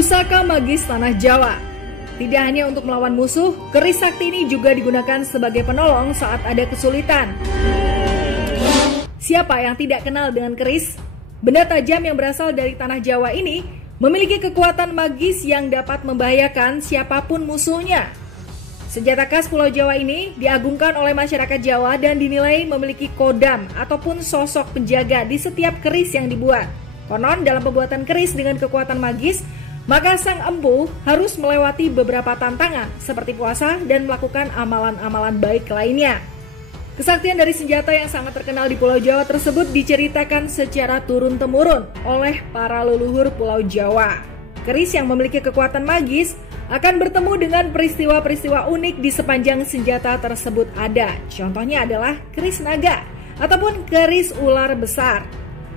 Pusaka magis tanah Jawa. Tidak hanya untuk melawan musuh, keris sakti ini juga digunakan sebagai penolong saat ada kesulitan. Siapa yang tidak kenal dengan keris? Benda tajam yang berasal dari tanah Jawa ini memiliki kekuatan magis yang dapat membahayakan siapapun musuhnya. Senjata khas Pulau Jawa ini diagungkan oleh masyarakat Jawa dan dinilai memiliki kodam ataupun sosok penjaga di setiap keris yang dibuat. Konon dalam pembuatan keris dengan kekuatan magis, maka sang empu harus melewati beberapa tantangan seperti puasa dan melakukan amalan-amalan baik lainnya. Kesaktian dari senjata yang sangat terkenal di Pulau Jawa tersebut diceritakan secara turun-temurun oleh para leluhur Pulau Jawa. Keris yang memiliki kekuatan magis akan bertemu dengan peristiwa-peristiwa unik di sepanjang senjata tersebut ada. Contohnya adalah keris naga ataupun keris ular besar.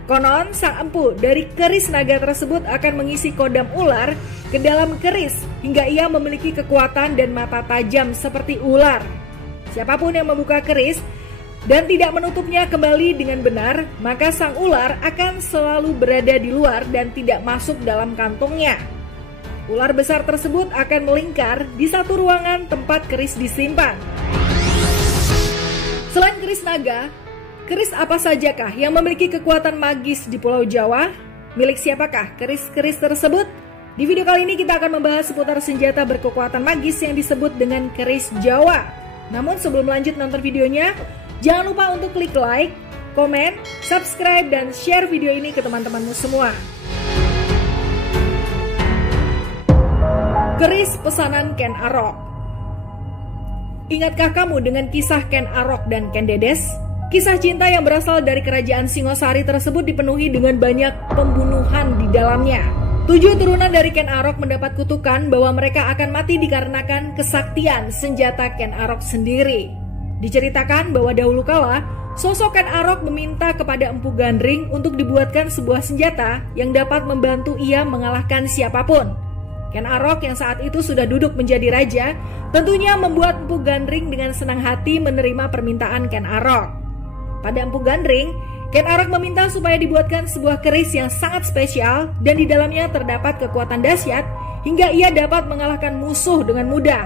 Konon sang empu dari keris naga tersebut akan mengisi kodam ular ke dalam keris hingga ia memiliki kekuatan dan mata tajam seperti ular. Siapapun yang membuka keris dan tidak menutupnya kembali dengan benar, maka sang ular akan selalu berada di luar dan tidak masuk dalam kantongnya. Ular besar tersebut akan melingkar di satu ruangan tempat keris disimpan. Selain keris naga, keris apa sajakah yang memiliki kekuatan magis di Pulau Jawa? Milik siapakah keris-keris tersebut? Di video kali ini kita akan membahas seputar senjata berkekuatan magis yang disebut dengan keris Jawa. Namun sebelum lanjut nonton videonya, jangan lupa untuk klik like, komen, subscribe, dan share video ini ke teman-temanmu semua. Keris pesanan Ken Arok. Ingatkah kamu dengan kisah Ken Arok dan Ken Dedes? Kisah cinta yang berasal dari kerajaan Singosari tersebut dipenuhi dengan banyak pembunuhan di dalamnya. 7 turunan dari Ken Arok mendapat kutukan bahwa mereka akan mati dikarenakan kesaktian senjata Ken Arok sendiri. Diceritakan bahwa dahulu kala, sosok Ken Arok meminta kepada Empu Gandring untuk dibuatkan sebuah senjata yang dapat membantu ia mengalahkan siapapun. Ken Arok yang saat itu sudah duduk menjadi raja, tentunya membuat Empu Gandring dengan senang hati menerima permintaan Ken Arok. Pada Empu Gandring, Ken Arok meminta supaya dibuatkan sebuah keris yang sangat spesial dan di dalamnya terdapat kekuatan dahsyat hingga ia dapat mengalahkan musuh dengan mudah.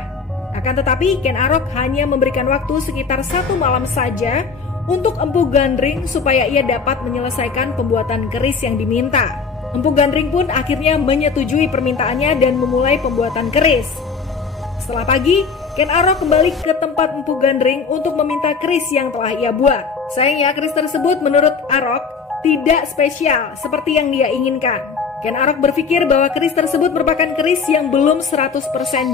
Akan tetapi Ken Arok hanya memberikan waktu sekitar 1 malam saja untuk Empu Gandring supaya ia dapat menyelesaikan pembuatan keris yang diminta. Empu Gandring pun akhirnya menyetujui permintaannya dan memulai pembuatan keris. Setelah pagi, Ken Arok kembali ke tempat Empu Gandring untuk meminta keris yang telah ia buat. Sayangnya keris tersebut menurut Arok tidak spesial seperti yang dia inginkan. Ken Arok berpikir bahwa keris tersebut merupakan keris yang belum 100%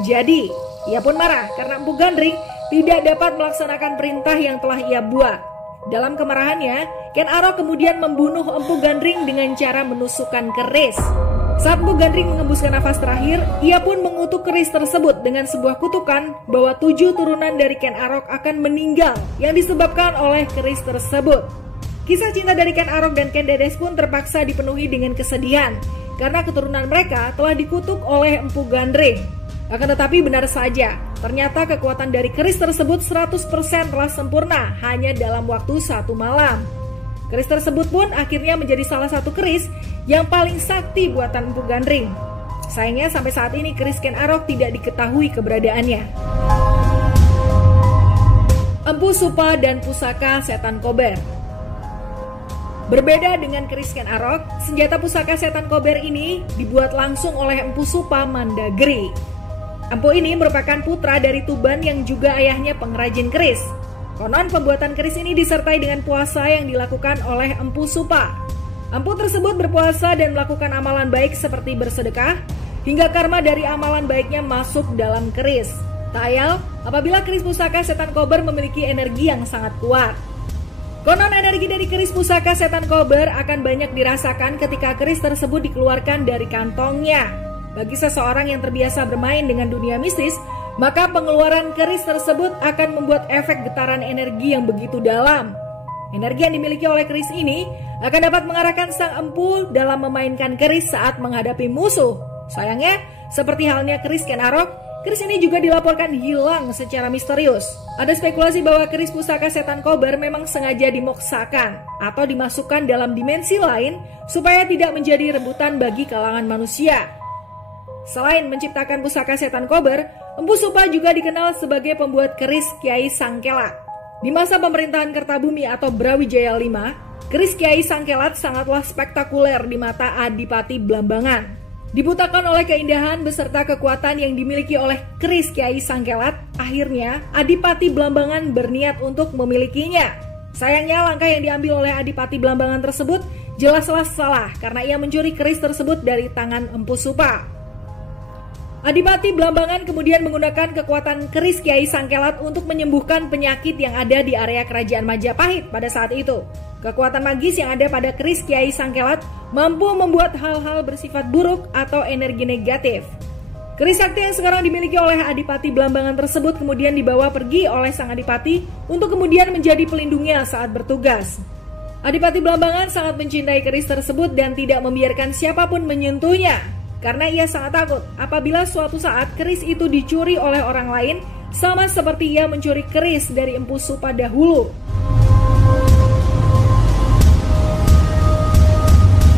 jadi. Ia pun marah karena Empu Gandring tidak dapat melaksanakan perintah yang telah ia buat. Dalam kemarahannya, Ken Arok kemudian membunuh Empu Gandring dengan cara menusukkan keris. Saat Empu Gandring mengembuskan nafas terakhir, ia pun mengutuk keris tersebut dengan sebuah kutukan bahwa 7 turunan dari Ken Arok akan meninggal yang disebabkan oleh keris tersebut. Kisah cinta dari Ken Arok dan Ken Dedes pun terpaksa dipenuhi dengan kesedihan karena keturunan mereka telah dikutuk oleh Empu Gandring. Akan tetapi benar saja, ternyata kekuatan dari keris tersebut 100% telah sempurna hanya dalam waktu 1 malam. Keris tersebut pun akhirnya menjadi salah satu keris yang paling sakti buatan Empu Gandring. Sayangnya sampai saat ini keris Ken Arok tidak diketahui keberadaannya. Empu Supa dan Pusaka Setan Kober. Berbeda dengan keris Ken Arok, senjata pusaka setan kober ini dibuat langsung oleh Empu Supa Mandagri. Empu ini merupakan putra dari Tuban yang juga ayahnya pengrajin keris. Konon pembuatan keris ini disertai dengan puasa yang dilakukan oleh Empu Supa. Empu tersebut berpuasa dan melakukan amalan baik seperti bersedekah, hingga karma dari amalan baiknya masuk dalam keris. Tak ayal, apabila keris pusaka setan kober memiliki energi yang sangat kuat. Konon energi dari keris pusaka setan kober akan banyak dirasakan ketika keris tersebut dikeluarkan dari kantongnya. Bagi seseorang yang terbiasa bermain dengan dunia mistis, maka pengeluaran keris tersebut akan membuat efek getaran energi yang begitu dalam. Energi yang dimiliki oleh keris ini akan dapat mengarahkan sang empu dalam memainkan keris saat menghadapi musuh. Sayangnya, seperti halnya keris Ken Arok, keris ini juga dilaporkan hilang secara misterius. Ada spekulasi bahwa keris pusaka setan kober memang sengaja dimoksakan atau dimasukkan dalam dimensi lain supaya tidak menjadi rebutan bagi kalangan manusia. Selain menciptakan pusaka setan kober, Empu Supa juga dikenal sebagai pembuat keris Kiai Sangkelat. Di masa pemerintahan Kertabumi atau Brawijaya V, keris Kiai Sangkelat sangatlah spektakuler di mata Adipati Blambangan. Dibutakan oleh keindahan beserta kekuatan yang dimiliki oleh keris Kiai Sangkelat, akhirnya Adipati Blambangan berniat untuk memilikinya. Sayangnya langkah yang diambil oleh Adipati Blambangan tersebut jelas-jelas salah karena ia mencuri keris tersebut dari tangan Empu Supa. Adipati Blambangan kemudian menggunakan kekuatan keris Kiai Sangkelat untuk menyembuhkan penyakit yang ada di area kerajaan Majapahit pada saat itu. Kekuatan magis yang ada pada keris Kiai Sangkelat mampu membuat hal-hal bersifat buruk atau energi negatif. Keris sakti yang sekarang dimiliki oleh Adipati Blambangan tersebut kemudian dibawa pergi oleh sang Adipati untuk kemudian menjadi pelindungnya saat bertugas. Adipati Blambangan sangat mencintai keris tersebut dan tidak membiarkan siapapun menyentuhnya, karena ia sangat takut apabila suatu saat keris itu dicuri oleh orang lain, sama seperti ia mencuri keris dari Empu Supa dahulu.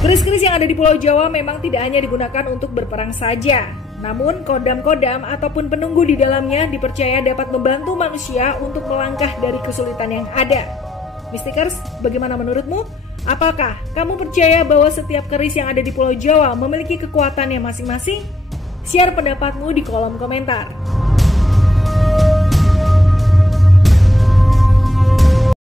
Keris-keris yang ada di Pulau Jawa memang tidak hanya digunakan untuk berperang saja, namun kodam-kodam ataupun penunggu di dalamnya dipercaya dapat membantu manusia untuk melangkah dari kesulitan yang ada. Mystikers, bagaimana menurutmu? Apakah kamu percaya bahwa setiap keris yang ada di Pulau Jawa memiliki kekuatannya masing-masing? Share pendapatmu di kolom komentar.